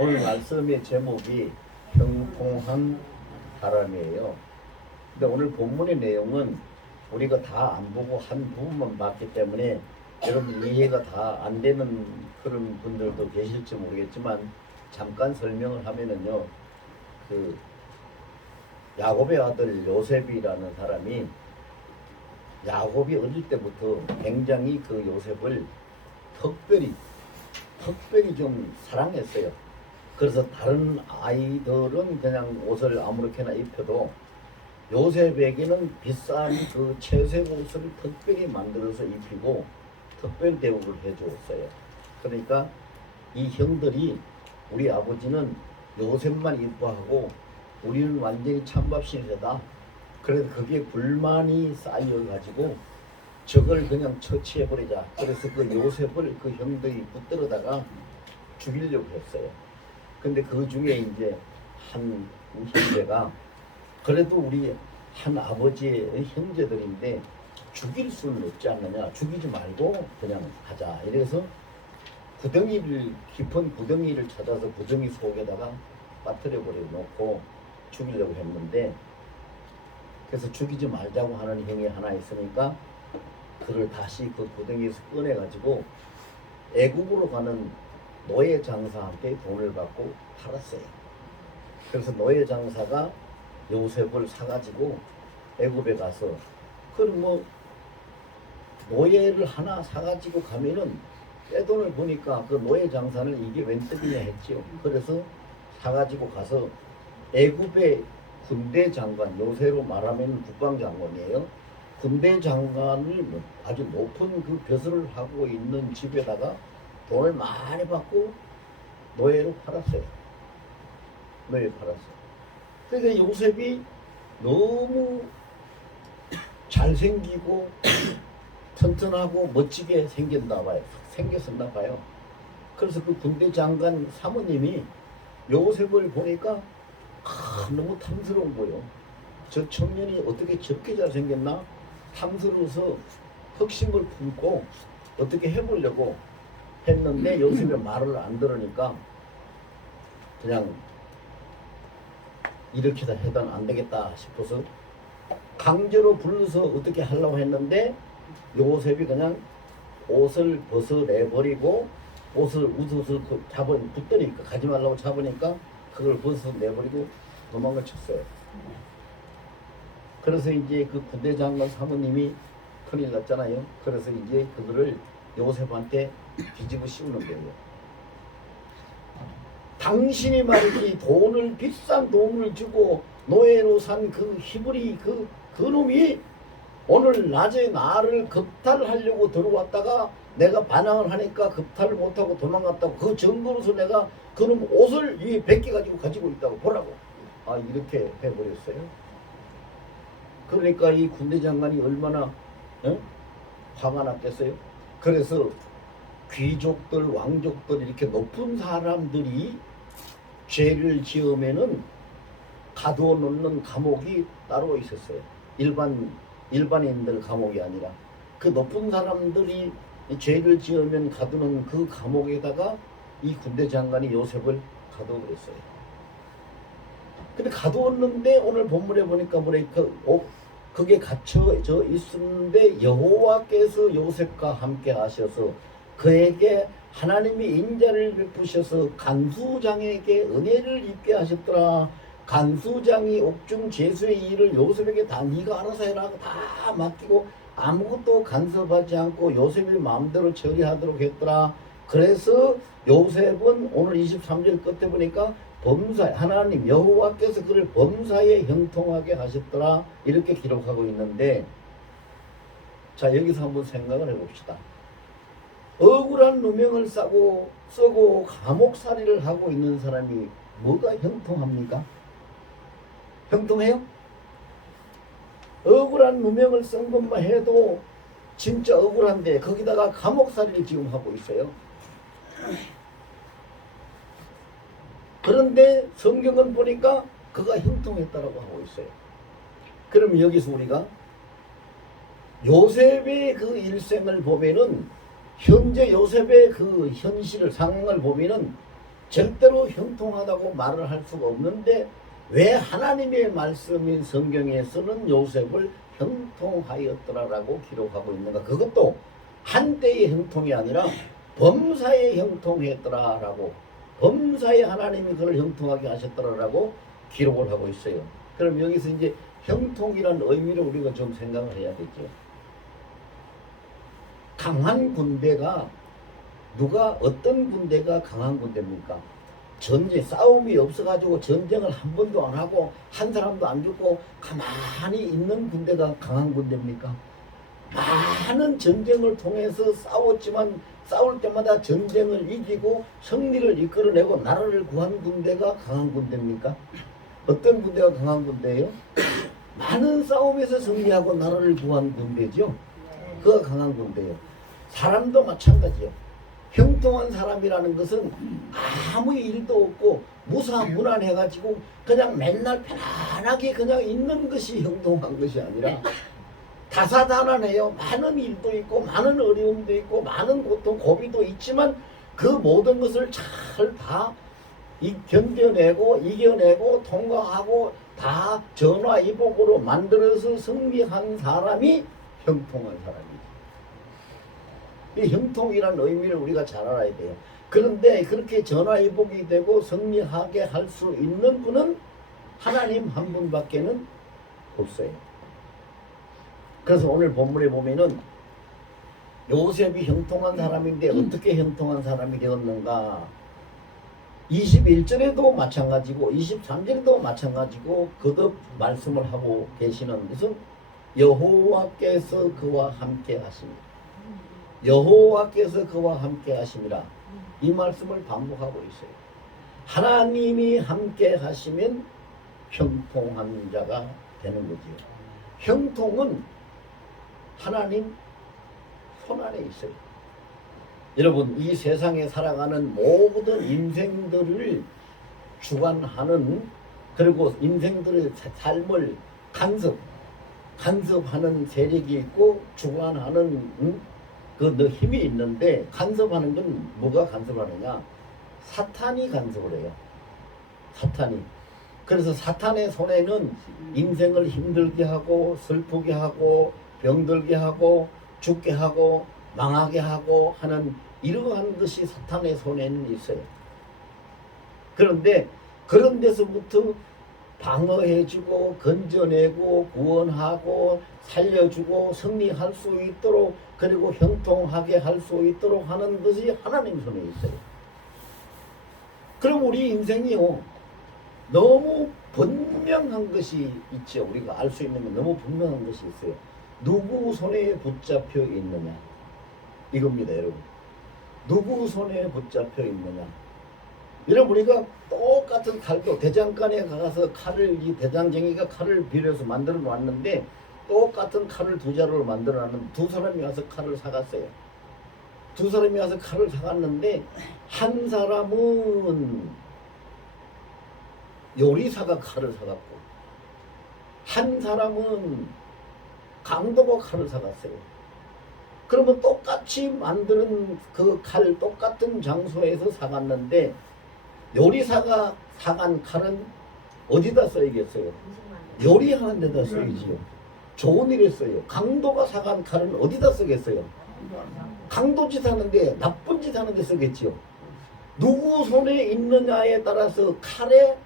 오늘 말씀의 제목이 형통한 사람이에요. 근데 오늘 본문의 내용은 우리가 다 안 보고 한 부분만 봤기 때문에 여러분 이해가 다 안 되는 그런 분들도 계실지 모르겠지만 잠깐 설명을 하면은요, 그 야곱의 아들 요셉이라는 사람이 야곱이 어릴 때부터 굉장히 그 요셉을 특별히 좀 사랑했어요. 그래서 다른 아이들은 그냥 옷을 아무렇게나 입혀도 요셉에게는 비싼 그 채색 옷을 특별히 만들어서 입히고 특별 대우를 해주었어요. 그러니까 이 형들이 우리 아버지는 요셉만 이뻐하고 우리는 완전히 찬밥신세다. 그래서 그게 불만이 쌓여가지고 저걸 그냥 처치해버리자. 그래서 그 요셉을 그 형들이 붙들어다가 죽이려고 했어요. 근데 그 중에 이제 한 형제가 그래도 우리 한 아버지의 형제들인데 죽일 수는 없지 않느냐. 죽이지 말고 그냥 하자. 이래서 깊은 구덩이를 찾아서 구덩이 속에다가 빠뜨려 버려 놓고 죽이려고 했는데, 그래서 죽이지 말자고 하는 형이 하나 있으니까 그를 다시 그 구덩이에서 꺼내가지고 애국으로 가는 노예 장사한테 돈을 받고 팔았어요. 그래서 노예 장사가 요셉을 사가지고 애굽에 가서, 그럼 뭐 노예를 하나 사가지고 가면은 떼돈을 보니까 그 노예 장사는 이게 웬 뜻이냐 했지요. 그래서 사가지고 가서 애굽의 군대 장관, 요새로 말하면 국방장관이에요. 군대 장관을 아주 높은 그 벼슬을 하고 있는 집에다가 돈을 많이 받고 노예로 팔았어요. 노예 팔았어요. 그러니까 요셉이 너무 잘생기고 튼튼하고 멋지게 생겼었나 봐요. 그래서 그 군대 장관 사모님이 요셉을 보니까 너무 탐스러운 거예요. 저 청년이 어떻게 저렇게 잘생겼나? 탐스러워서 흑심을 품고 어떻게 해보려고 했는데 요셉의 말을 안 들으니까 그냥 이렇게 다 해도 안 되겠다 싶어서 강제로 불러서 어떻게 하려고 했는데 요셉이 그냥 옷을 벗어내버리고 옷을 붙더니까 가지 말라고 잡으니까 그걸 벗어내버리고 도망을 쳤어요. 그래서 이제 그 군대 장관 사모님이 큰일 났잖아요. 그래서 이제 그거를 요셉한테 뒤집어 씌우는 거예요. 당신이 말이지 비싼 돈을 주고 노예로 산 그 히브리 그 놈이 오늘 낮에 나를 겁탈하려고 들어왔다가 내가 반항을 하니까 겁탈을 못하고 도망갔다고, 그 증거로서 내가 그놈 옷을 이 벗겨가지고 가지고 있다고 보라고. 이렇게 해버렸어요. 그러니까 이 군대 장관이 얼마나 화가 났겠어요. 그래서 귀족들, 왕족들, 이렇게 높은 사람들이 죄를 지으면은 가두어 놓는 감옥이 따로 있었어요. 일반인들 감옥이 아니라 그 높은 사람들이 죄를 지으면 가두는 그 감옥에다가 이 군대 장관이 요셉을 가두어 버렸어요. 근데 가두었는데 오늘 본문에 보니까 그게 갇혀져 있었는데 여호와께서 요셉과 함께 하셔서 그에게 하나님이 인자를 베푸셔서 간수장에게 은혜를 입게 하셨더라. 간수장이 옥중 제수의 일을 요셉에게 다 네가 알아서 해라 하고 다 맡기고 아무것도 간섭하지 않고 요셉의 마음대로 처리하도록 했더라. 그래서 요셉은 오늘 23절 끝에 보니까 하나님 여호와께서 그를 범사에 형통하게 하셨더라, 이렇게 기록하고 있는데, 자 여기서 한번 생각을 해봅시다. 억울한 누명을 쓰고 감옥살이를 하고 있는 사람이 뭐가 형통합니까? 형통해요? 억울한 누명을 쓴 것만 해도 진짜 억울한데 거기다가 감옥살이를 지금 하고 있어요. 그런데 성경을 보니까 그가 형통했다라고 하고 있어요. 그럼 여기서 우리가 요셉의 그 일생을 보면은, 현재 요셉의 그 현실을, 상황을 보면은 절대로 형통하다고 말을 할 수가 없는데 왜 하나님의 말씀인 성경에서는 요셉을 형통하였더라라고 기록하고 있는가? 그것도 한때의 형통이 아니라 범사에 형통했더라라고, 범사에 하나님이 그를 형통하게 하셨더라라고 기록을 하고 있어요. 그럼 여기서 이제 형통이라는 의미를 우리가 좀 생각을 해야 되죠. 강한 군대가, 어떤 군대가 강한 군대입니까? 전쟁, 싸움이 없어가지고 전쟁을 한 번도 안 하고 한 사람도 안 죽고 가만히 있는 군대가 강한 군대입니까? 많은 전쟁을 통해서 싸웠지만 싸울 때마다 전쟁을 이기고 승리를 이끌어내고 나라를 구한 군대가 강한 군대입니까? 어떤 군대가 강한 군대예요? 많은 싸움에서 승리하고 나라를 구한 군대죠. 그가 강한 군대예요. 사람도 마찬가지예요. 형통한 사람이라는 것은 아무 일도 없고 무사무난해가지고 그냥 맨날 편안하게 그냥 있는 것이 형통한 것이 아니라 다사다난해요. 많은 일도 있고 많은 어려움도 있고 많은 고통, 고비도 있지만 그 모든 것을 잘 다 견뎌내고 이겨내고 통과하고 다 전화위복으로 만들어서 승리한 사람이 형통한 사람이죠. 이 형통이라는 의미를 우리가 잘 알아야 돼요. 그런데 그렇게 전화위복이 되고 승리하게 할 수 있는 분은 하나님 한 분밖에는 없어요. 그래서 오늘 본문에 보면은 요셉이 형통한 사람인데 어떻게 형통한 사람이 되었는가? 21절에도 마찬가지고 23절에도 마찬가지고 거듭 말씀을 하고 계시는 것은 여호와께서 그와 함께 하십니다. 여호와께서 그와 함께 하심이라, 이 말씀을 반복하고 있어요. 하나님이 함께 하시면 형통한 자가 되는 거지요. 형통은 하나님 손 안에 있어요. 여러분, 이 세상에 살아가는 모든 인생들을 주관하는, 그리고 인생들의 삶을 간섭하는 세력이 있고 주관하는 그 힘이 있는데, 간섭하는 건 뭐가 간섭하느냐? 사탄이 간섭을 해요. 사탄이. 그래서 사탄의 손에는 인생을 힘들게 하고 슬프게 하고 병들게 하고 죽게 하고 망하게 하고 하는 이러한 것이 사탄의 손에는 있어요. 그런데 그런 데서부터 방어해주고 건져내고 구원하고 살려주고 승리할 수 있도록, 그리고 형통하게 할 수 있도록 하는 것이 하나님 손에 있어요. 그럼 우리 인생이요, 너무 분명한 것이 있죠. 우리가 알 수 있는 건 너무 분명한 것이 있어요. 누구 손에 붙잡혀 있느냐, 이겁니다. 여러분, 누구 손에 붙잡혀 있느냐. 여러분, 우리가 똑같은 칼도 대장간에 가서 이 대장쟁이가 칼을 빌려서 만들어 놨는데 똑같은 칼을 두 자루를 만들어 놨는데 두 사람이 와서 칼을 사갔어요. 두 사람이 와서 칼을 사갔는데 한 사람은 요리사가 칼을 사갔고 한 사람은 강도가 칼을 사갔어요. 그러면 똑같이 만드는 그 칼, 똑같은 장소에서 사갔는데 요리사가 사간 칼은 어디다 써야겠어요? 요리하는 데다 써야지요. 좋은 일에 써요. 강도가 사간 칼은 어디다 쓰겠어요? 강도 짓 하는데, 나쁜 짓 하는데 쓰겠지요. 누구 손에 있느냐에 따라서 칼의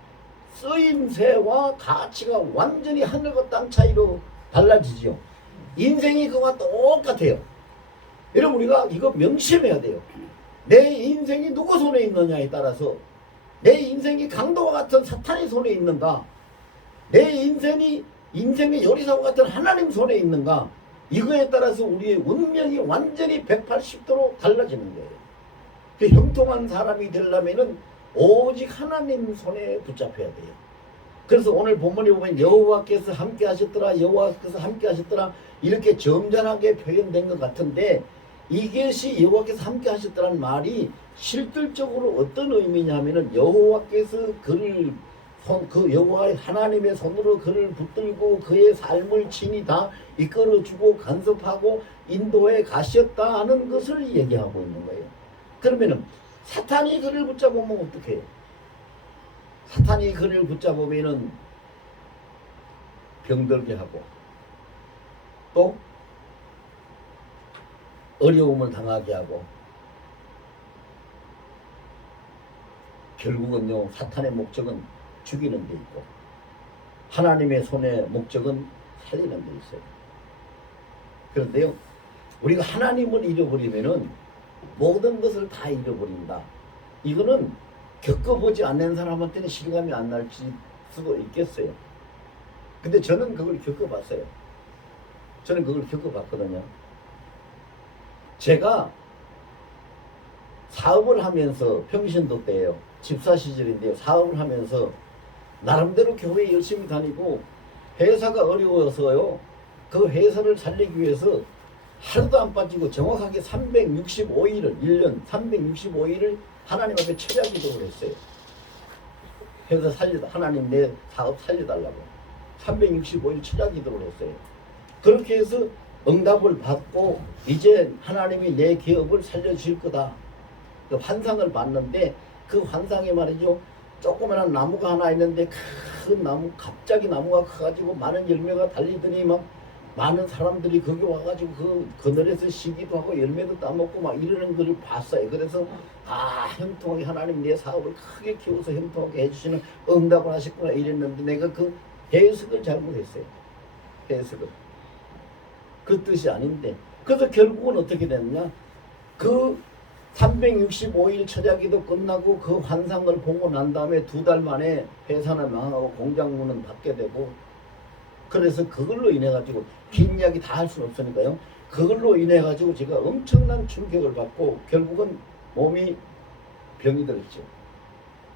쓰임새와 가치가 완전히 하늘과 땅 차이로 달라지지요. 인생이 그와 똑같아요. 여러분, 우리가 이거 명심해야 돼요. 내 인생이 누구 손에 있느냐에 따라서, 내 인생이 강도와 같은 사탄의 손에 있는가, 내 인생의 요리사와 같은 하나님 손에 있는가, 이거에 따라서 우리의 운명이 완전히 180도로 달라지는 거예요. 그 형통한 사람이 되려면은 오직 하나님 손에 붙잡혀야 돼요. 그래서 오늘 본문에 보면 여호와께서 함께 하셨더라, 여호와께서 함께 하셨더라, 이렇게 점잖하게 표현된 것 같은데, 이것이 여호와께서 함께 하셨더라는 말이 실질적으로 어떤 의미냐면은 여호와께서 그 여호와의 하나님의 손으로 그를 붙들고 그의 삶을 친히 다 이끌어주고 간섭하고 인도해 가셨다는 것을 얘기하고 있는 거예요. 그러면은 사탄이 그를 붙잡으면 어떡해? 사탄이 그를 붙잡으면은 병들게 하고 또 어려움을 당하게 하고 결국은요 사탄의 목적은 죽이는 데 있고 하나님의 손의 목적은 살리는 데 있어요. 그런데요 우리가 하나님을 잃어버리면은 모든 것을 다 잃어버린다. 이거는 겪어보지 않는 사람한테는 실감이 안 날 수도 있겠어요. 근데 저는 그걸 겪어봤어요. 저는 그걸 겪어봤거든요. 제가 사업을 하면서 평신도 때예요. 집사 시절인데요. 사업을 하면서 나름대로 교회 열심히 다니고 회사가 어려워서요. 그 회사를 살리기 위해서 하루도 안 빠지고 정확하게 365일을 1년 365일을 하나님 앞에 철야 기도를 했어요. 회사 하나님 내 사업 살려달라고 365일 철야 기도를 했어요. 그렇게 해서 응답을 받고 이제 하나님이 내 기업을 살려주실 거다. 그 환상을 봤는데 그 환상에 말이죠. 조그마한 나무가 하나 있는데 큰 나무 갑자기 나무가 커가지고 많은 열매가 달리더니 막 많은 사람들이 거기 와가지고 그 그늘에서 쉬기도 하고 열매도 따먹고 막 이러는 걸 봤어요. 그래서 형통하게 하나님 내 사업을 크게 키워서 형통하게 해주시는 응답을 하셨구나 이랬는데 내가 그 해석을 잘못했어요. 해석을. 그 뜻이 아닌데 그래서 결국은 어떻게 됐느냐 그 365일 철야기도 끝나고 그 환상을 보고 난 다음에 2달 만에 회사는 망하고 공장문은 닫게 되고 그래서 그걸로 인해 가지고 긴 이야기 다 할 수는 없으니까요. 그걸로 인해 가지고 제가 엄청난 충격을 받고 결국은 몸이 병이 들었죠.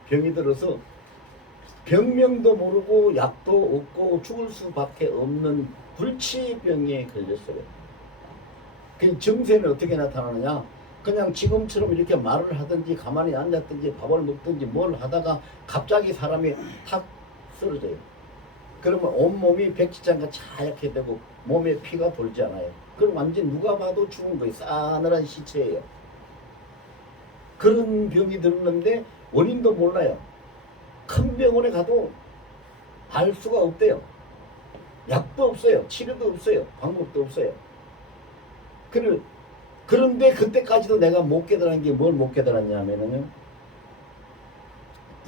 병이 들어서 병명도 모르고 약도 없고 죽을 수밖에 없는 불치병에 걸렸어요. 그 증세는 어떻게 나타나느냐? 그냥 지금처럼 이렇게 말을 하든지 가만히 앉았든지 밥을 먹든지 뭘 하다가 갑자기 사람이 탁 쓰러져요. 그러면 온몸이 백지장같이 하얗게 되고 몸에 피가 돌지 않아요. 그럼 완전 누가 봐도 죽은 거예요. 싸늘한 시체예요. 그런 병이 들었는데 원인도 몰라요. 큰 병원에 가도 알 수가 없대요. 약도 없어요. 치료도 없어요. 방법도 없어요. 그런데 그때까지도 내가 못 깨달은 게 뭘 못 깨달았냐면요.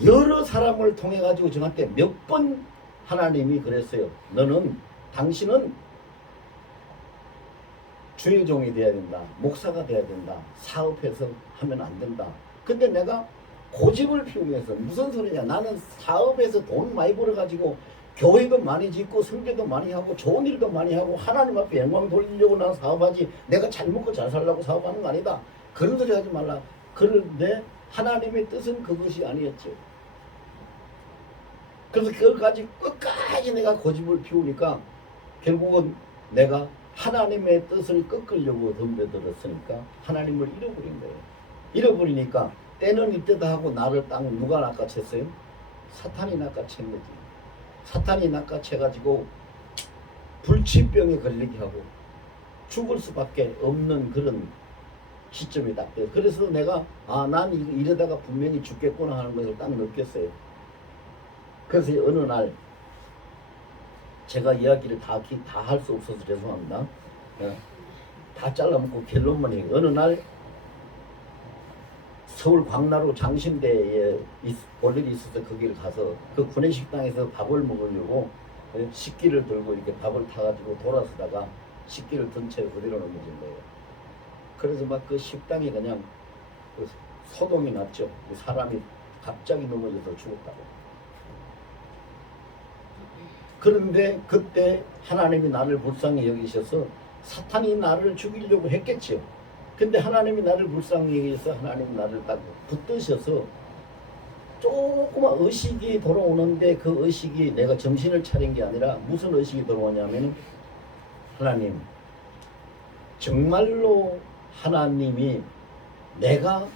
여러 사람을 통해 가지고 저한테 몇 번 하나님이 그랬어요. 당신은 주의 종이 돼야 된다. 목사가 돼야 된다. 사업해서 하면 안 된다. 근데 내가 고집을 피우면서 무슨 소리냐. 나는 사업에서 돈 많이 벌어가지고 교회도 많이 짓고 성교도 많이 하고 좋은 일도 많이 하고 하나님 앞에 영광 돌리려고 난 사업하지 내가 잘 먹고 잘 살려고 사업하는 거 아니다. 그런 소리 하지 말라. 그런데 하나님의 뜻은 그것이 아니었죠. 그래서 그것까지 끝까지 내가 고집을 피우니까 결국은 내가 하나님의 뜻을 꺾으려고 덤벼들었으니까 하나님을 잃어버린 거예요. 잃어버리니까 때는 이때다 하고 나를 딱 누가 낚아챘어요? 사탄이 낚아챈 거지. 사탄이 낚아채가지고 불치병에 걸리게 하고 죽을 수밖에 없는 그런 시점이 딱 돼요. 그래서 내가 난 이러다가 분명히 죽겠구나 하는 것을 딱 느꼈어요. 그래서 어느 날 제가 이야기를 다 할 수 없어서 죄송합니다. 다 잘라먹고 결론만 얘기해요. 어느 날 서울 광나루 장신대에 볼 일이 있어서 거기를 가서 그 구내식당에서 밥을 먹으려고 식기를 들고 이렇게 밥을 타가지고 돌아서다가 식기를 든 채 그대로 넘어진 거예요. 그래서 막 그 식당이 그냥 그 소동이 났죠. 사람이 갑자기 넘어져서 죽었다고. 그런데 그때 하나님이 나를 불쌍히 여기셔서 사탄이 나를 죽이려고 했겠지요. 근데 하나님이 나를 불쌍히 여기셔서 하나님이 나를 딱 붙드셔서 조그만 의식이 돌아오는데 그 의식이 내가 정신을 차린 게 아니라 무슨 의식이 돌아오냐면 하나님 정말로 하나님이 내가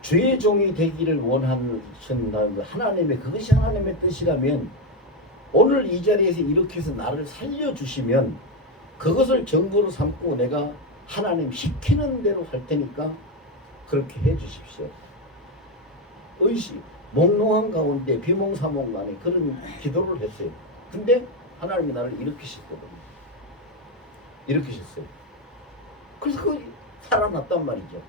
주의 종이 되기를 원하신다는 것 하나님의 그것이 하나님의 뜻이라면 오늘 이 자리에서 이렇게 해서 나를 살려주시면 그것을 증거로 삼고 내가 하나님 시키는 대로 할 테니까 그렇게 해 주십시오. 의식, 몽롱한 가운데 비몽사몽간에 그런 기도를 했어요. 근데 하나님이 나를 일으키셨거든요. 일으키셨어요. 그래서 그 살아났단 말이죠.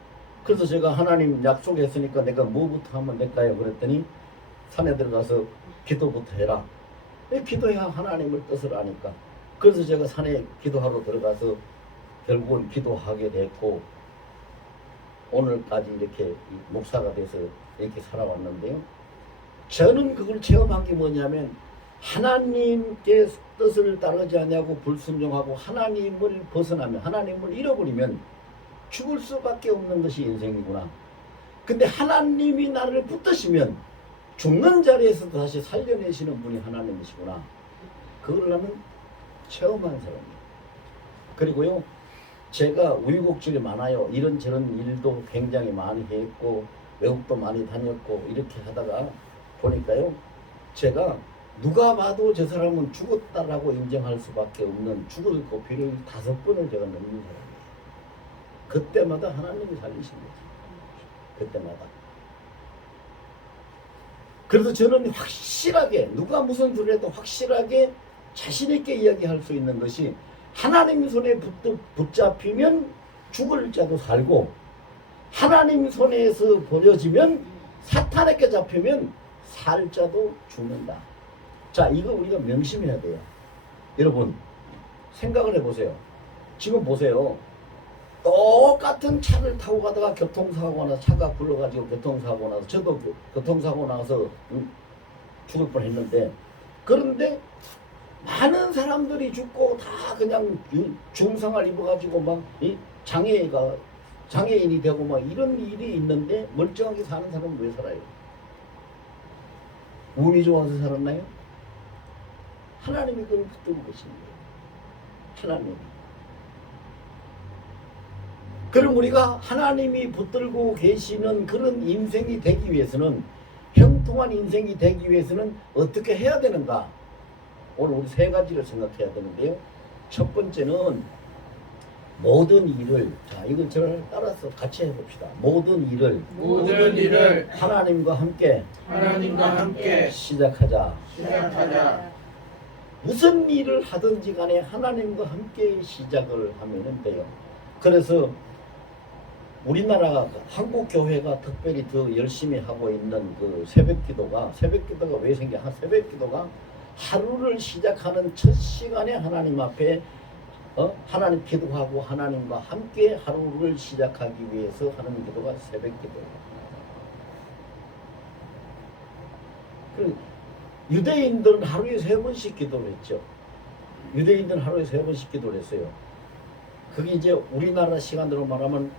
그래서 제가 하나님 약속했으니까 내가 뭐부터 하면 될까요? 그랬더니 산에 들어가서 기도부터 해라. 기도해야 하나님을 뜻을 아니까. 그래서 제가 산에 기도하러 들어가서 결국은 기도하게 됐고 오늘까지 이렇게 목사가 돼서 이렇게 살아왔는데요. 저는 그걸 체험한 게 뭐냐면 하나님께 뜻을 따르지 않냐고 불순종하고 하나님을 벗어나면 하나님을 잃어버리면 죽을 수밖에 없는 것이 인생이구나. 근데 하나님이 나를 붙드시면 죽는 자리에서도 다시 살려내시는 분이 하나님이시구나. 그걸 나는 체험한 사람이에요. 그리고요, 제가 우유곡절이 많아요. 이런저런 일도 굉장히 많이 했고 외국도 많이 다녔고 이렇게 하다가 보니까요, 제가 누가 봐도 저 사람은 죽었다라고 인정할 수밖에 없는 죽을 고비를 5번을 제가 넘는 사람이에요. 그때마다 하나님이 살리신 거지. 그때마다. 그래서 저는 확실하게 누가 무슨 소리 해도 확실하게 자신있게 이야기할 수 있는 것이 하나님 손에 붙잡히면 죽을 자도 살고 하나님 손에서 버려지면 사탄에게 잡히면 살 자도 죽는다. 자, 이거 우리가 명심해야 돼요. 여러분 생각을 해보세요. 지금 보세요. 똑같은 차를 타고 가다가 교통사고 나서 차가 굴러가지고 교통사고 나서 저도 교통사고 나서 죽을 뻔했는데 그런데 많은 사람들이 죽고 다 그냥 중상을 입어가지고 막 장애인이 되고 막 이런 일이 있는데 멀쩡하게 사는 사람은 왜 살아요? 운이 좋아서 살았나요? 하나님이 그걸 붙들고 계신 거예요. 하나님이. 그럼 우리가 하나님이 붙들고 계시는 그런 인생이 되기 위해서는 형통한 인생이 되기 위해서는 어떻게 해야 되는가? 오늘 우리 3가지를 생각해야 되는데요. 첫 번째는 모든 일을, 자 이건 저를 따라서 같이 해봅시다. 모든 일을 하나님과 함께 시작하자. 무슨 일을 하든지 간에 하나님과 함께 시작을 하면 돼요. 그래서 우리나라 한국 교회가 특별히 더 열심히 하고 있는 그 새벽기도가 왜 생겨? 새벽기도가 하루를 시작하는 첫 시간에 하나님 앞에 하나님 기도하고 하나님과 함께 하루를 시작하기 위해서 하는 기도가 새벽기도예요. 유대인들은 하루에 3번씩 기도를 했죠. 유대인들은 하루에 3번씩 기도를 했어요. 그게 이제 우리나라 시간으로 말하면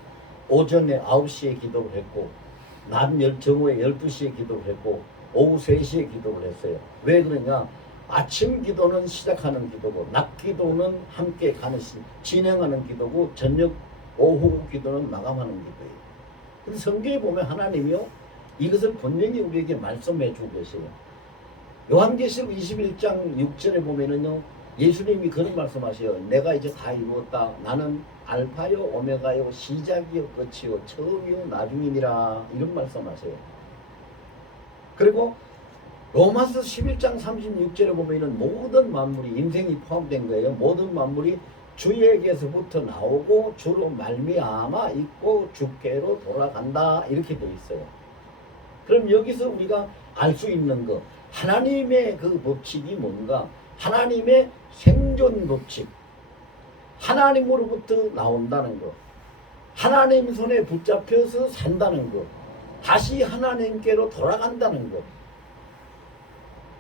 오전에 9시에 기도를 했고 정오에 12시에 기도를 했고 오후 3시에 기도를 했어요. 왜 그러냐? 아침 기도는 시작하는 기도고 낮 기도는 함께 진행하는 기도고 저녁 오후 기도는 마감하는 기도예요. 근데 성경에 보면 하나님이요 이것을 분명히 우리에게 말씀해 주고 계세요. 요한계시록 21장 6절에 보면은요 예수님이 그런 말씀하셔요. 내가 이제 다 이루었다. 나는 알파요 오메가요 시작이요 끝이요 처음이요 나중이니라. 이런 말씀하세요. 그리고 로마서 11장 36절에 보면은 모든 만물이 인생이 포함된 거예요. 모든 만물이 주에게서부터 나오고 주로 말미암아 있고 주께로 돌아간다. 이렇게 되어 있어요. 그럼 여기서 우리가 알 수 있는 거 하나님의 그 법칙이 뭔가? 하나님의 생존 법칙, 하나님으로부터 나온다는 거, 하나님 손에 붙잡혀서 산다는 거, 다시 하나님께로 돌아간다는 거,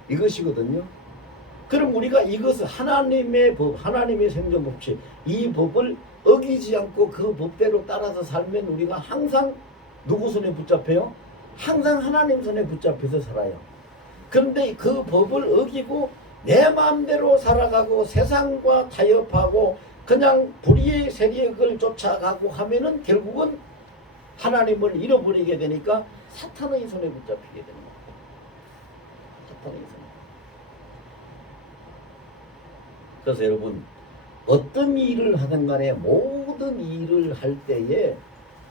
이것이거든요. 그럼 우리가 이것을 하나님의 법, 하나님의 생존 법칙, 이 법을 어기지 않고 그 법대로 따라서 살면 우리가 항상 누구 손에 붙잡혀요? 항상 하나님 손에 붙잡혀서 살아요. 그런데 그 법을 어기고 내 마음대로 살아가고 세상과 타협하고 그냥 불의의 세력을 쫓아가고 하면은 결국은 하나님을 잃어버리게 되니까 사탄의 손에 붙잡히게 되는 거예요. 사탄의 손에. 그래서 여러분 어떤 일을 하든 간에 모든 일을 할 때에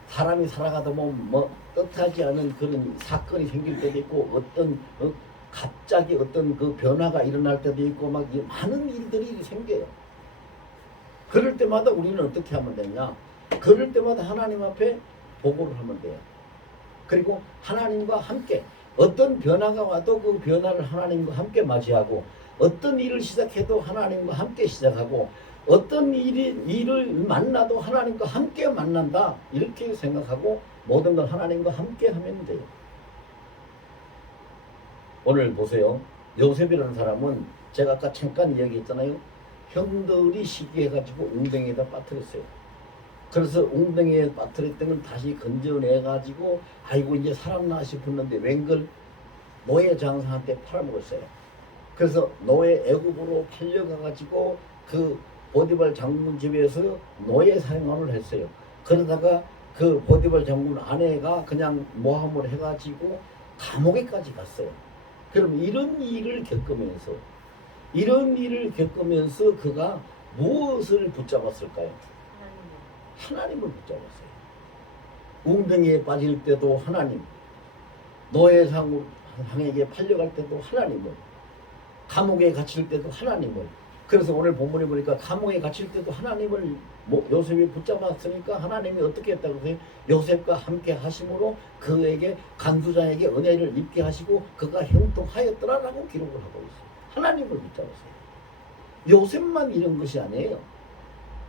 사람이 살아가다 보면 뭐 뜻하지 않은 그런 사건이 생길 때도 있고 어떤 갑자기 어떤 그 변화가 일어날 때도 있고 막 많은 일들이 생겨요. 그럴 때마다 우리는 어떻게 하면 되냐? 그럴 때마다 하나님 앞에 보고를 하면 돼요. 그리고 하나님과 함께 어떤 변화가 와도 그 변화를 하나님과 함께 맞이하고 어떤 일을 시작해도 하나님과 함께 시작하고 어떤 일을 만나도 하나님과 함께 만난다 이렇게 생각하고 모든 걸 하나님과 함께 하면 돼요. 오늘 보세요. 요셉이라는 사람은 제가 아까 잠깐 이야기했잖아요. 형들이 시기해가지고 웅덩이에다 빠뜨렸어요. 그래서 웅덩이에 빠뜨렸던 걸 다시 건져내가지고 아이고 이제 살았나 싶었는데 웬걸 노예 장사한테 팔아먹었어요. 그래서 노예 애국으로 팔려가가지고 그 보디발 장군 집에서 노예 사용을 했어요. 그러다가 그 보디발 장군 아내가 그냥 모함을 해가지고 감옥에까지 갔어요. 그럼 이런 일을 겪으면서 그가 무엇을 붙잡았을까요? 하나님을 붙잡았어요. 웅덩이에 빠질 때도 하나님, 노예상에게 팔려갈 때도 하나님을, 감옥에 갇힐 때도 하나님을. 그래서 오늘 본문에 보니까 감옥에 갇힐 때도 하나님을 요셉이 붙잡았으니까 하나님이 어떻게 했다고 그래요? 요셉과 함께 하심으로 그에게 간수장에게 은혜를 입게 하시고 그가 형통하였더라라고 기록을 하고 있어요. 하나님을 붙잡았어요. 요셉만 이런 것이 아니에요.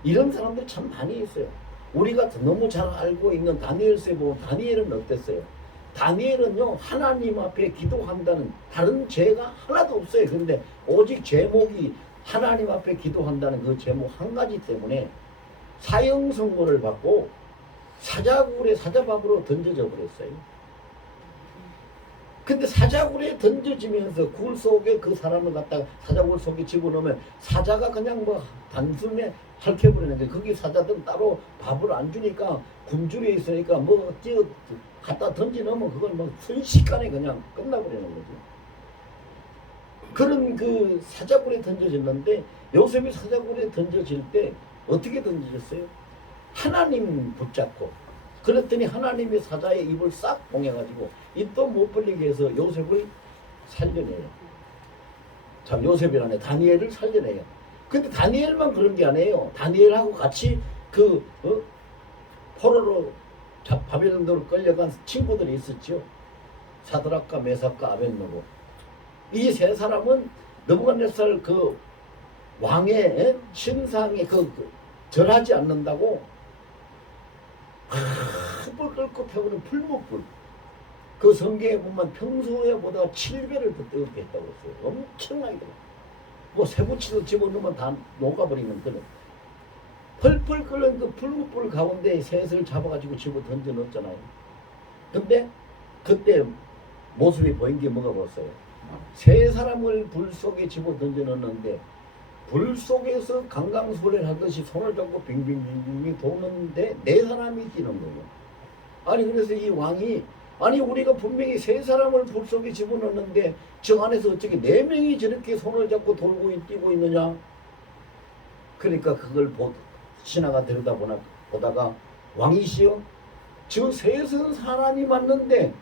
이런 사람들 참 많이 있어요. 우리가 너무 잘 알고 있는 다니엘서에 보면 다니엘은 어땠어요? 다니엘은요 하나님 앞에 기도한다는 다른 죄가 하나도 없어요. 그런데 오직 제목이 하나님 앞에 기도한다는 그 제목 한 가지 때문에 사형 선고를 받고 사자굴에 사자밥으로 던져져 버렸어요. 근데 사자굴에 던져지면서 굴 속에 그 사람을 갖다가 사자굴 속에 집어넣으면 사자가 그냥 뭐 단숨에 핥혀버리는 거예요. 거기 사자들은 따로 밥을 안 주니까 굶주려 있으니까 뭐 뛰어 갖다 던져 넣으면 그걸 뭐 순식간에 그냥 끝나버리는 거죠. 그런 그 사자굴에 던져졌는데 요셉이 사자굴에 던져질 때 어떻게 던져졌어요? 하나님 붙잡고 그랬더니 하나님이 사자의 입을 싹 봉해가지고 입도 못 벌리게 해서 요셉을 살려내요. 참 요셉이라네 다니엘을 살려내요. 근데 다니엘만 그런 게 아니에요. 다니엘하고 같이 그 포로로 바벨론으로 끌려간 친구들이 있었죠. 사드락과 메삭과 아벳느고. 이 세 사람은 느부갓네살 그 왕의 신상에 절하지 않는다고 뿔 끓고 태우는 풀무불 그 성경에 보면 평소에 보다 7배를 더 뜨겁게 했다고 했어요. 엄청나게 뭐 새부치도 집어넣으면 다 녹아버리는 그런 펄펄 끓는 그 풀무불 가운데 셋을 잡아가지고 집어 던져 넣었잖아요. 근데 그때 모습이 보인 게 뭐가 보였어요? 세 사람을 불 속에 집어 던져 넣었는데 불 속에서 강강소래를 하듯이 손을 잡고 빙빙빙빙 도는데 네 사람이 뛰는 거예요. 아니 그래서 이 왕이 아니 우리가 분명히 세 사람을 불 속에 집어넣는데 저 안에서 어떻게 네 명이 저렇게 손을 잡고 돌고 뛰고 있느냐. 그러니까 그걸 신하가 들여다보다가 왕이시여 저 셋은 사람이 맞는데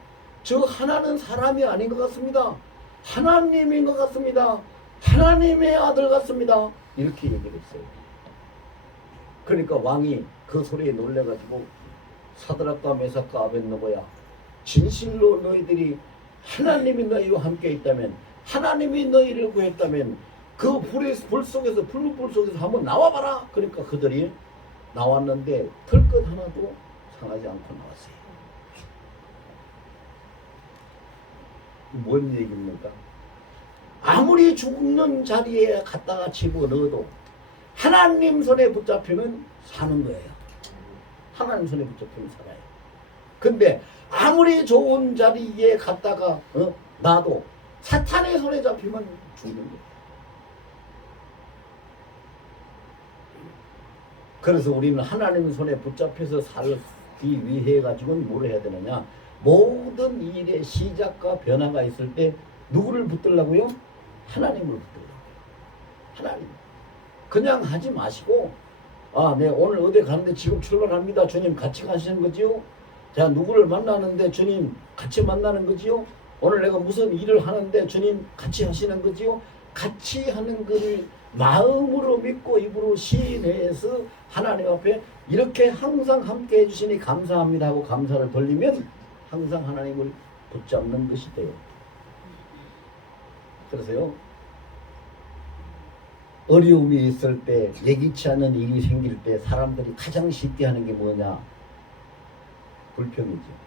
저 하나는 사람이 아닌 것 같습니다. 하나님인 것 같습니다. 하나님의 아들 같습니다. 이렇게 얘기를 했어요. 그러니까 왕이 그 소리에 놀래가지고 사드락과 메삭과 아벳느고야 진실로 너희들이 하나님이 너희와 함께 있다면 하나님이 너희를 구했다면 그 불 속에서 풀무불 속에서 한번 나와봐라. 그러니까 그들이 나왔는데 털끝 하나도 상하지 않고 나왔어요. 뭔 얘기입니까? 아무리 죽는 자리에 갖다가 집어넣어도 하나님 손에 붙잡히면 사는 거예요. 하나님 손에 붙잡히면 살아요. 근데 아무리 좋은 자리에 갖다가 놔도 사탄의 손에 잡히면 죽는 거예요. 그래서 우리는 하나님 손에 붙잡혀서 살기 위해 가지고는 뭘 해야 되느냐? 모든 일의 시작과 변화가 있을 때 누구를 붙들라고요? 하나님을 붙들라고요. 하나님. 그냥 하지 마시고 아, 네, 오늘 어디 가는데 지금 출발합니다. 주님 같이 가시는 거지요? 자, 누구를 만나는데 주님 같이 만나는 거지요? 오늘 내가 무슨 일을 하는데 주님 같이 하시는 거지요? 같이 하는 것을 마음으로 믿고 입으로 시인해서 하나님 앞에 이렇게 항상 함께 해주시니 감사합니다 하고 감사를 돌리면 항상 하나님을 붙잡는 것이 돼요. 그래서요, 어려움이 있을 때, 예기치 않은 일이 생길 때 사람들이 가장 쉽게 하는 게 뭐냐? 불평이죠.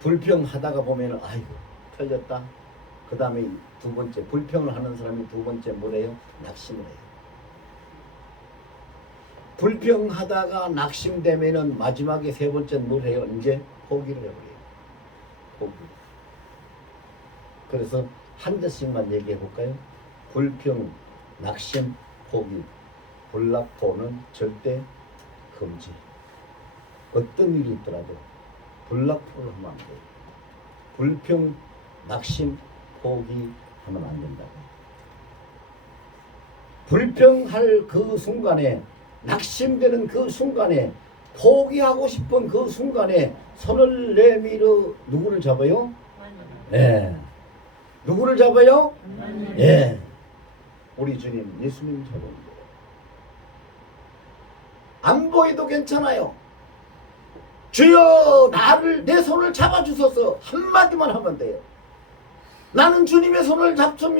불평하다가 보면 아이고 틀렸다. 그 다음에 두 번째, 불평을 하는 사람이 두 번째 뭐래요? 낙심을 해요. 불평하다가 낙심되면은 마지막에 세 번째 뭘 해요? 이제 포기를 해버려요. 포기. 그래서 한 대씩만 얘기해 볼까요? 불평, 낙심, 포기. 불락포는 절대 금지. 어떤 일이 있더라도 불락포를 하면 안 돼요. 불평, 낙심, 포기 하면 안 된다고. 불평할 그 순간에, 낙심되는 그 순간에, 포기하고 싶은 그 순간에 손을 내밀어 누구를 잡아요? 예. 누구를 잡아요? 예. 우리 주님 예수님 잡아요. 안 보이도 괜찮아요. 주여 나를 내 손을 잡아주소서 한마디만 하면 돼요. 나는 주님의 손을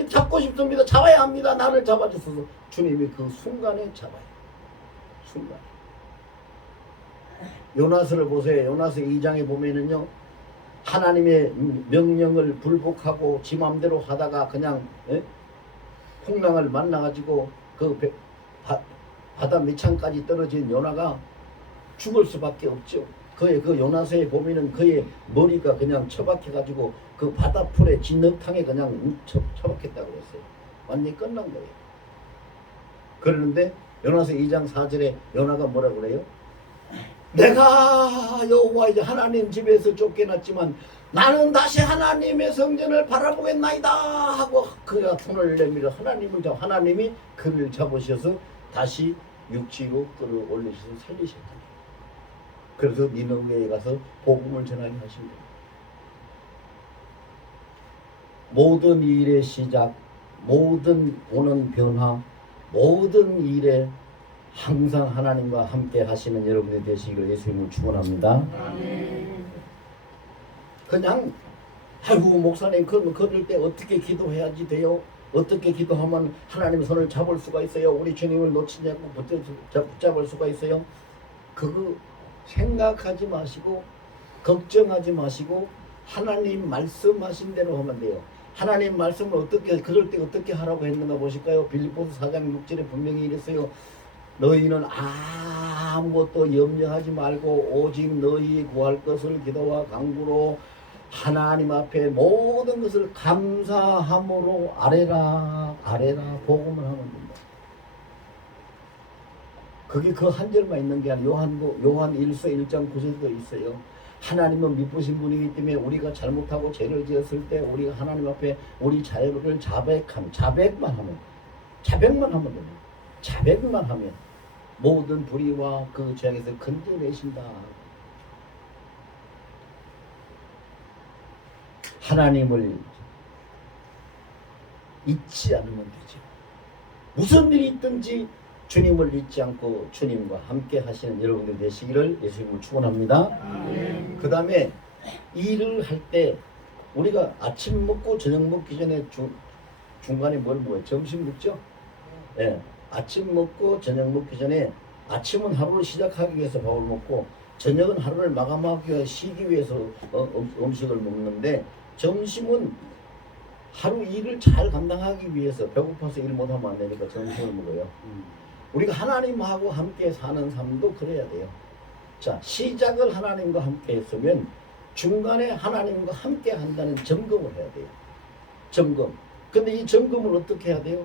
잡고 싶습니다. 잡아야 합니다. 나를 잡아주소서. 주님이 그 순간에 잡아요. 순간에. 요나스를 보세요. 요나스 2장에 보면은요, 하나님의 명령을 불복하고 지 맘대로 하다가 그냥 풍랑을 만나가지고 그 바다 밑창까지 떨어진 요나가 죽을 수밖에 없죠. 그 요나서에 보면은 그의 머리가 그냥 처박혀가지고 그 바다풀에 진흙탕에 그냥 처박혔다고 그랬어요. 완전히 끝난 거예요. 그러는데 요나서 2장 4절에 요나가 뭐라 그래요? 내가 여호와 이제 하나님 집에서 쫓겨났지만 나는 다시 하나님의 성전을 바라보겠나이다 하고 그가 손을 내밀어 하나님을 잡아 하나님이 그를 잡으셔서 다시 육지로 끌어올리셔서 살리셨다. 그래서 니느웨에 가서 복음을 전하게 하신 거예요. 모든 일의 시작, 모든 오는 변화, 모든 일에 항상 하나님과 함께 하시는 여러분이 되시기를 예수님을 축원합니다. 그냥 아이고 목사님 그럴 때 어떻게 기도해야지 돼요? 어떻게 기도하면 하나님 손을 잡을 수가 있어요? 우리 주님을 놓치지 않고 붙잡을 수가 있어요? 그거 생각하지 마시고 걱정하지 마시고 하나님 말씀하신 대로 하면 돼요. 하나님 말씀을 어떻게 그럴 때 어떻게 하라고 했는가 보실까요? 빌립보서 4장 6절에 분명히 이랬어요. 너희는 아무것도 염려하지 말고 오직 너희 구할 것을 기도와 간구로 하나님 앞에 모든 것을 감사함으로 아뢰라 복음을 하면 된다. 그게 그 한 절만 있는 게 아니라 요한 1서 1장 9절도 있어요. 하나님은 미쁘신 분이기 때문에 우리가 잘못하고 죄를 지었을 때 우리가 하나님 앞에 우리 자유를 자백만 하면 됩니다. 자백만 하면 모든 불의와 그 죄악에서 건져내신다. 하나님을 잊지 않으면 되죠. 무슨 일이 있든지 주님을 잊지 않고 주님과 함께 하시는 여러분들 되시기를 예수님을 축원합니다. 그 다음에 일을 할 때 우리가 아침 먹고 저녁 먹기 전에 중간에 뭘 먹어요? 점심 먹죠? 예. 아침 먹고 저녁 먹기 전에 아침은 하루를 시작하기 위해서 밥을 먹고 저녁은 하루를 마감하기 위해 쉬기 위해서 음식을 먹는데 점심은 하루 일을 잘 감당하기 위해서 배고파서 일 못하면 안 되니까 점심을 먹어요. 우리가 하나님하고 함께 사는 삶도 그래야 돼요. 자, 시작을 하나님과 함께 했으면 중간에 하나님과 함께 한다는 점검을 해야 돼요. 점검. 근데 이 점검을 어떻게 해야 돼요?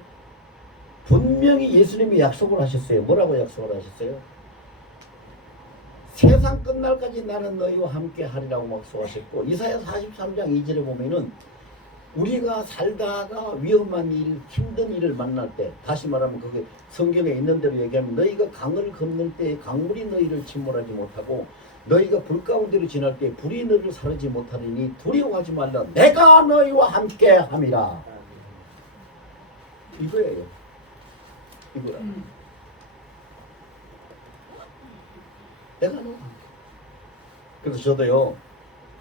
분명히 예수님이 약속을 하셨어요. 뭐라고 약속을 하셨어요? 세상 끝날까지 나는 너희와 함께 하리라고 약속하셨고 이사야 43장 2절에 보면은 우리가 살다가 위험한 일, 힘든 일을 만날 때, 다시 말하면 그게 성경에 있는 대로 얘기하면 너희가 강을 건널 때 강물이 너희를 침몰하지 못하고 너희가 불 가운데로 지날 때 불이 너희를 사르지 못하리니 두려워하지 말라. 내가 너희와 함께 함이라. 이거예요. 이거라. 내가 너희와 함께. 그래서 저도요.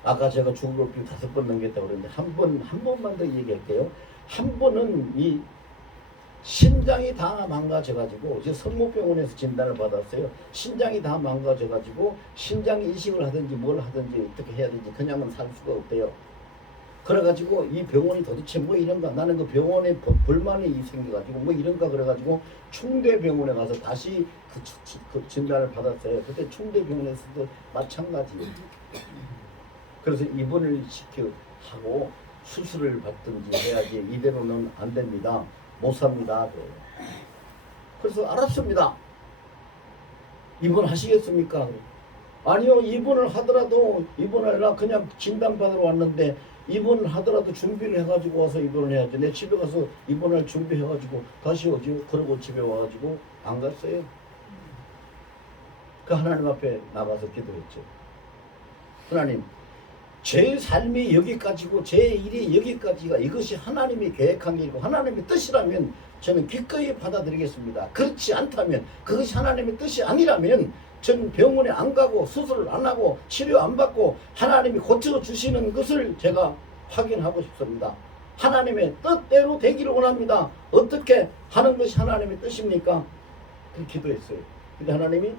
아까 제가 죽을 비 5번 넘겼다고 그랬는데 한 번만 더 얘기할게요. 한 번은 이 신장이 다 망가져가지고 이제 성모병원에서 진단을 받았어요. 신장이 다 망가져가지고 신장 이식을 하든지 뭘 하든지 어떻게 해야 되지 그냥은 살 수가 없대요. 그래가지고 이 병원이 도대체 뭐 이런가 나는 그 병원에 불만이 생겨가지고 뭐 이런가 그래가지고 충대병원에 가서 다시 그 진단을 받았어요. 그때 충대병원에서도 마찬가지예요. 그래서 입원을 하고 수술을 받든지 해야지 이대로는 안 됩니다. 못 삽니다. 그래서 알았습니다. 입원하시겠습니까? 아니요. 입원을 하더라도 입원하려 그냥 진단받으러 왔는데 입원을 하더라도 준비를 해가지고 와서 입원을 해야지. 내 집에 가서 입원할 준비해가지고 다시 오지. 그러고 집에 와가지고 안 갔어요. 그 하나님 앞에 나가서 기도했죠. 하나님 제 삶이 여기까지고 제 일이 여기까지가 이것이 하나님이 계획한 게 있고 하나님의 뜻이라면 저는 기꺼이 받아들이겠습니다. 그렇지 않다면 그것이 하나님의 뜻이 아니라면 저는 병원에 안 가고 수술을 안 하고 치료 안 받고 하나님이 고쳐주시는 것을 제가 확인하고 싶습니다. 하나님의 뜻대로 되기를 원합니다. 어떻게 하는 것이 하나님의 뜻입니까? 그렇게 기도했어요. 근데 하나님이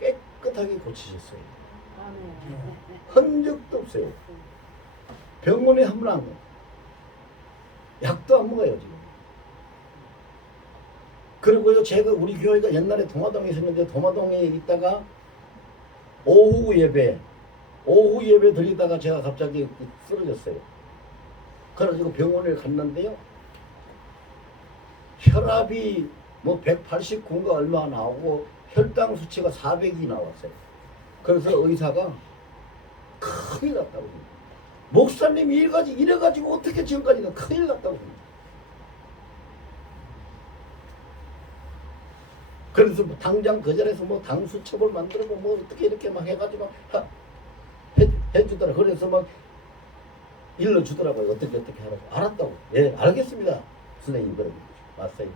깨끗하게 고치셨어요. 흔적도 없어요. 병원에 한 번 안 가요. 약도 안 먹어요 지금. 그리고요 제가 우리 교회가 옛날에 동화동에 있었는데 동화동에 있다가 오후 예배 드리다가 제가 갑자기 쓰러졌어요. 그래가지고 병원에 갔는데요 혈압이 뭐 189인가 얼마 나오고 혈당 수치가 400이 나왔어요. 그래서 의사가 큰일 났다고 합니다. 목사님이 이래가지고 어떻게 지금까지는 큰일 났다고 합니다. 그래서 뭐 당장 그 자리에서 뭐 당수첩을 만들고 뭐 어떻게 이렇게 막 해가지고 해주더라. 그래서 막 일러주더라고요. 어떻게 하라고. 알았다고. 예, 알겠습니다. 선생님 그러고 왔어요.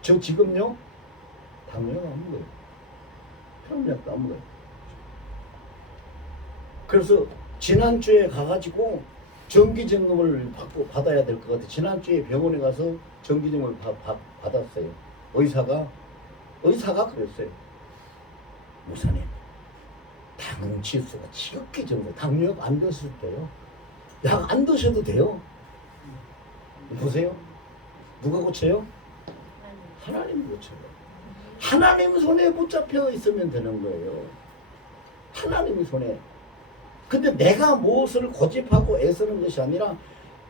저 지금요 당뇨가 없는 거예요. 편약도 안 먹어요. 그래서 지난주에 가가지고 정기점검을 받아야 될 것 같아요. 지난주에 병원에 가서 정기점검을 받았어요. 의사가 그랬어요. 목사님 당 지수가 지겹게 정도 당뇨 안 드실 때요. 약 안 드셔도 돼요. 보세요. 누가 고쳐요? 하나님이 고쳐요. 하나님 손에 붙잡혀 있으면 되는 거예요. 하나님의 손에. 근데 내가 무엇을 고집하고 애쓰는 것이 아니라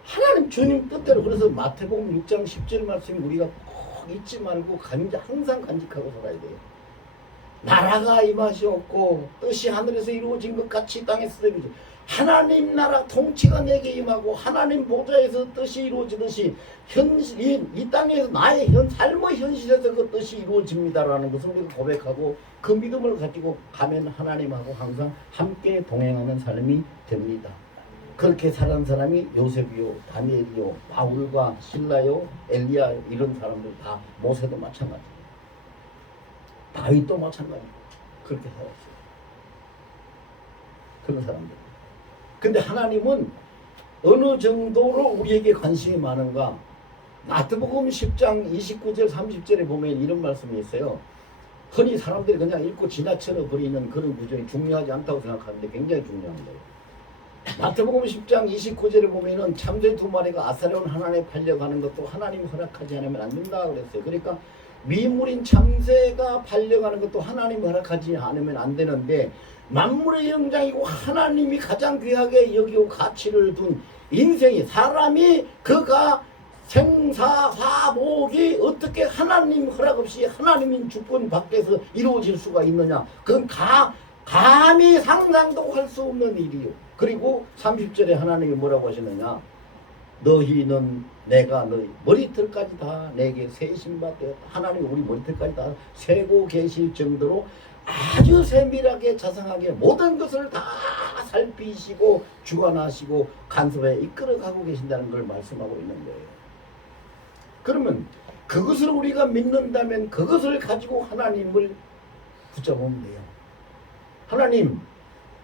하나님 주님 뜻대로. 그래서 마태복음 6장 10절 말씀이 우리가 꼭 잊지 말고 항상 간직하고 살아야 돼요. 나라가 임하시옵고 뜻이 하늘에서 이루어진 것 같이 땅에서 이루어지고 하나님 나라 통치가 내게 임하고 하나님 보좌에서 뜻이 이루어지듯이 이 땅에서 나의 삶의 현실에서 그 뜻이 이루어집니다라는 것을 우리가 고백하고 그 믿음을 가지고 가면 하나님하고 항상 함께 동행하는 삶이 됩니다. 그렇게 살은 사람이 요셉이요, 다니엘이요, 바울과 실라요, 엘리야 이런 사람들 다 모세도 마찬가지예요. 다윗도 마찬가지예요. 그렇게 살았어요. 그런 사람들. 근데 하나님은 어느 정도로 우리에게 관심이 많은가? 마태복음 10장 29절 30절에 보면 이런 말씀이 있어요. 흔히 사람들이 그냥 읽고 지나쳐 버리는 그런 구절이 중요하지 않다고 생각하는데 굉장히 중요한 거예요. 마태복음 10장 29절에 보면은 참새 2마리가 아사려운 하나님에 팔려가는 것도 하나님 허락하지 않으면 안 된다 그랬어요. 그러니까 미물인 참새가 팔려가는 것도 하나님 허락하지 않으면 안 되는데 만물의 영장이고 하나님이 가장 귀하게 여기고 가치를 둔 인생이 사람이 그가 생사화복이 어떻게 하나님 허락 없이 하나님인 주권 밖에서 이루어질 수가 있느냐. 그건 감히 상상도 할 수 없는 일이요. 그리고 30절에 하나님이 뭐라고 하시느냐? 너희는 내가 너희 머리털까지 다 내게 세신바 되었다. 하나님이 우리 머리털까지 다 세고 계실 정도로 아주 세밀하게 자상하게 모든 것을 다 살피시고 주관하시고 간섭해 이끌어가고 계신다는 걸 말씀하고 있는 거예요. 그러면 그것을 우리가 믿는다면 그것을 가지고 하나님을 붙잡으면 돼요. 하나님,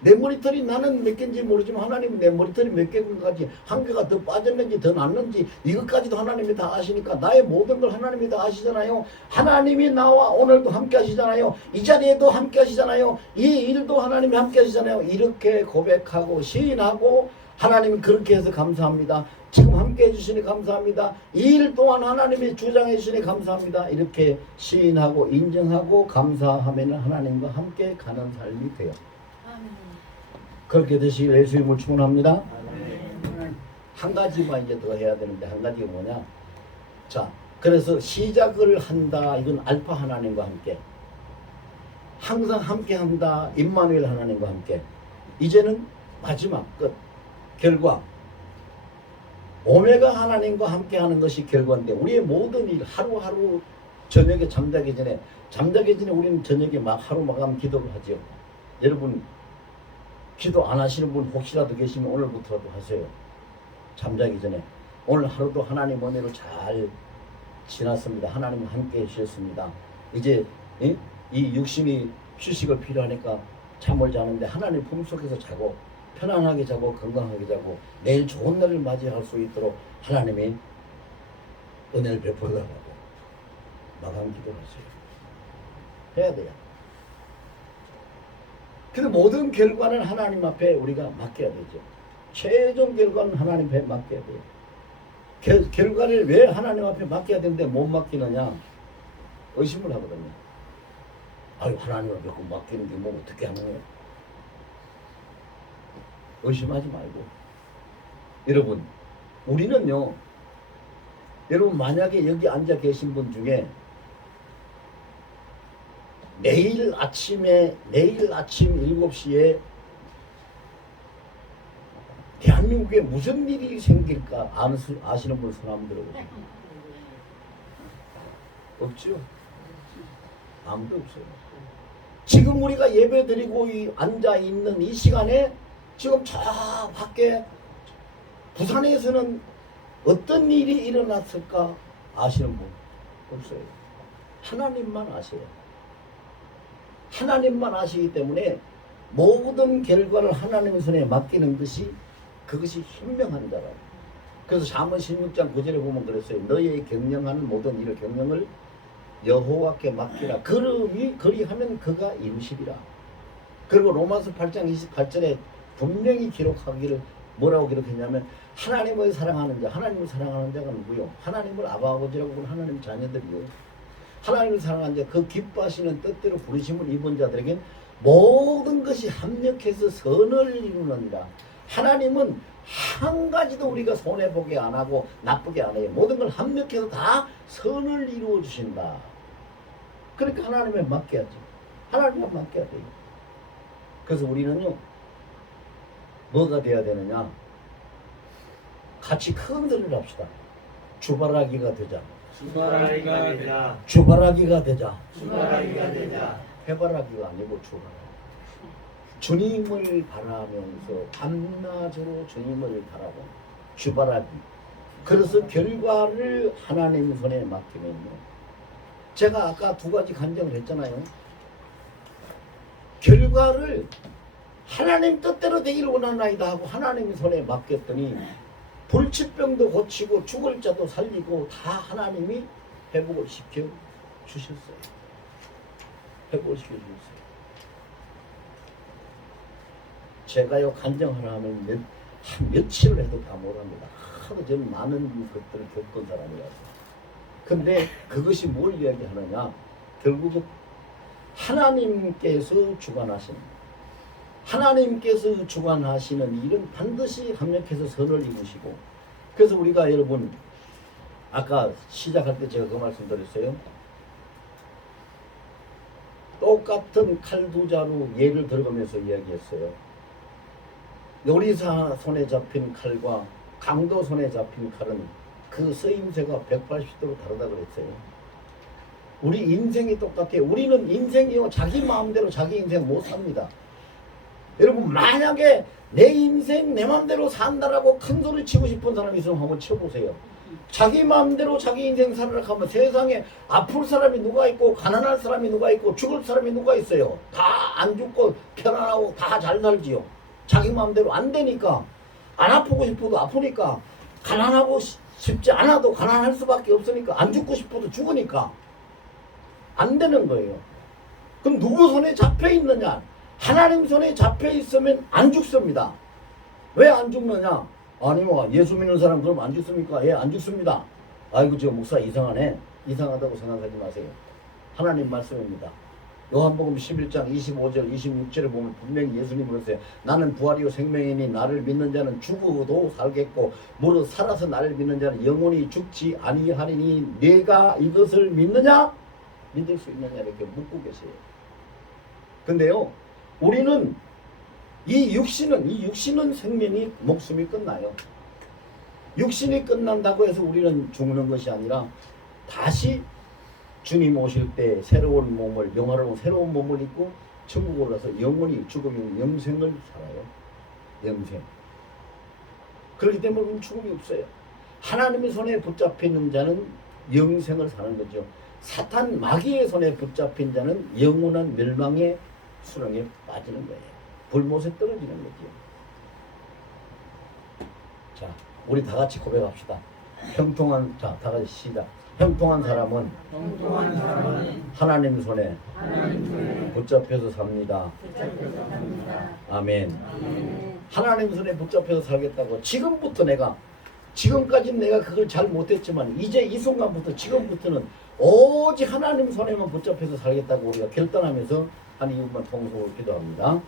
내 머리털이 나는 몇 개인지 모르지만 하나님은 내 머리털이 몇 개인지 한 개가 더 빠졌는지 더 났는지 이것까지도 하나님이 다 아시니까 나의 모든 걸 하나님이 다 아시잖아요. 하나님이 나와 오늘도 함께 하시잖아요. 이 자리에도 함께 하시잖아요. 이 일도 하나님이 함께 하시잖아요. 이렇게 고백하고 시인하고 하나님이 그렇게 해서 감사합니다. 지금 함께 해주시니 감사합니다. 이 일 또한 하나님이 주장해 주시니 감사합니다. 이렇게 시인하고 인정하고 감사하면 하나님과 함께 가는 삶이 돼요. 그렇게 되시길 예수님을 축원합니다. 한 가지만 이제 더 해야 되는데 한 가지가 뭐냐? 자, 그래서 시작을 한다. 이건 알파 하나님과 함께. 항상 함께 한다. 임마누엘 하나님과 함께. 이제는 마지막 끝. 결과. 오메가 하나님과 함께 하는 것이 결과인데 우리의 모든 일 하루하루 저녁에 잠자기 전에 우리는 저녁에 막 하루 마감 기도를 하죠. 여러분 기도 안 하시는 분 혹시라도 계시면 오늘부터라도 하세요. 잠자기 전에 오늘 하루도 하나님 은혜로 잘 지났습니다. 하나님과 함께 해주셨습니다. 이제 이 육신이 휴식을 필요하니까 잠을 자는데 하나님 품속에서 자고 편안하게 자고 건강하게 자고 내일 좋은 날을 맞이할 수 있도록 하나님이 은혜를 베풀어달라고 마감 기도를 하세요. 해야 돼요. 근데 모든 결과는 하나님 앞에 우리가 맡겨야 되죠. 최종 결과는 하나님 앞에 맡겨야 돼요. 결과를 왜 하나님 앞에 맡겨야 되는데 못 맡기느냐? 의심을 하거든요. 아유, 하나님 앞에 맡기는 게 뭐 어떻게 하는 거예요? 의심하지 말고. 여러분, 우리는요, 여러분 만약에 여기 앉아 계신 분 중에 내일 아침 7시에 대한민국에 무슨 일이 생길까 아시는 분 손 한번 들어보세요. 없죠? 아무도 없어요. 지금 우리가 예배 드리고 앉아 있는 이 시간에 지금 저 밖에 부산에서는 어떤 일이 일어났을까 아시는 분 없어요. 하나님만 아세요. 하나님만 아시기 때문에 모든 결과를 하나님 손에 맡기는 것이 그것이 현명한 자라. 그래서 잠언 16장 9절에 보면 그랬어요. 너의 경영하는 모든 일을 경영을 여호와께 맡기라. 그리하면 그가 이루시리라. 그리고 로마서 8장 28절에 분명히 기록하기를 뭐라고 기록했냐면 하나님을 사랑하는 자, 하나님을 사랑하는 자가 누구요? 하나님을 아버지라고 부르는 하나님 자녀들이요. 하나님을 사랑하는 자, 그 기뻐하시는 뜻대로 부르심을 입은 자들에겐 모든 것이 합력해서 선을 이루느니라. 하나님은 한 가지도 우리가 손해보게 안 하고 나쁘게 안 해요. 모든 걸 합력해서 다 선을 이루어 주신다. 그러니까 하나님에 맡겨야죠. 하나님에 맡겨야 돼요. 그래서 우리는요, 뭐가 돼야 되느냐? 같이 큰 소리를 합시다. 주바라기가 되자. 주바라기가 되자. 주바라기가 되자. 주바라기가 되자. 해바라기가 아니고 주바라기. 주님을 바라면서 밤낮으로 주님을 바라고 주바라기. 그래서 결과를 하나님 손에 맡기면요. 제가 아까 두 가지 간증을 했잖아요. 결과를 하나님 뜻대로 되기를 원하나이다 하고 하나님 손에 맡겼더니 불치병도 고치고 죽을 자도 살리고 다 하나님이 회복을 시켜 주셨어요. 회복을 시켜 주셨어요. 제가요 간증하라 하면 한 며칠을 해도 다 못합니다. 하도 저는 많은 것들을 겪은 사람이라서. 근데 그것이 뭘 이야기하느냐? 결국은 하나님께서 주관하시는 일은 반드시 합력해서 선을 이루시고. 그래서 우리가 여러분 아까 시작할 때 제가 그 말씀 드렸어요. 똑같은 칼 두 자루 예를 들어가면서 이야기했어요. 요리사 손에 잡힌 칼과 강도 손에 잡힌 칼은 그 쓰임새가 180도로 다르다 그랬어요. 우리 인생이 똑같아요. 우리는 인생이요, 자기 마음대로 자기 인생 못 삽니다. 여러분, 만약에 내 인생 내 마음대로 산다라고 큰 소리 치고 싶은 사람이 있으면 한번 쳐보세요. 자기 마음대로 자기 인생 살아라 하면 세상에 아플 사람이 누가 있고 가난할 사람이 누가 있고 죽을 사람이 누가 있어요. 다 안 죽고 편안하고 다 잘 살지요. 자기 마음대로 안 되니까, 안 아프고 싶어도 아프니까, 가난하고 싶지 않아도 가난할 수밖에 없으니까, 안 죽고 싶어도 죽으니까 안 되는 거예요. 그럼 누구 손에 잡혀 있느냐? 하나님 손에 잡혀 있으면 안 죽습니다. 왜 안 죽느냐? 아니 뭐 예수 믿는 사람 그럼 안 죽습니까? 예, 안 죽습니다. 아이고 저 목사 이상하네. 이상하다고 생각하지 마세요. 하나님 말씀입니다. 요한복음 11장 25절 26절에 보면 분명히 예수님이 그러세요. 나는 부활이요 생명이니 나를 믿는 자는 죽어도 살겠고 무릇 살아서 나를 믿는 자는 영원히 죽지 아니하리니 내가 이것을 믿느냐? 믿을 수 있느냐? 이렇게 묻고 계세요. 근데요, 우리는 이 육신은 생명이 목숨이 끝나요. 육신이 끝난다고 해서 우리는 죽는 것이 아니라 다시 주님 오실 때 새로운 몸을, 영화로운 새로운 몸을 입고 천국으로 가서 영원히 죽으면 영생을 살아요. 영생. 그렇기 때문에 우리는 죽음이 없어요. 하나님의 손에 붙잡히는 자는 영생을 사는 거죠. 사탄 마귀의 손에 붙잡힌 자는 영원한 멸망의 수렁에 빠지는 거예요. 불못에 떨어지는 거죠. 자, 우리 다 같이 고백합시다. 형통한, 자, 다 같이 시작. 형통한 사람은 하나님 손에 붙잡혀서 삽니다. 아멘. 하나님 손에 붙잡혀서 살겠다고 지금까지는 내가 그걸 잘 못했지만 이제 이 순간부터 지금부터는 오직 하나님 손에만 붙잡혀서 살겠다고 우리가 결단하면서 한 2분만 통성을 기도합니다.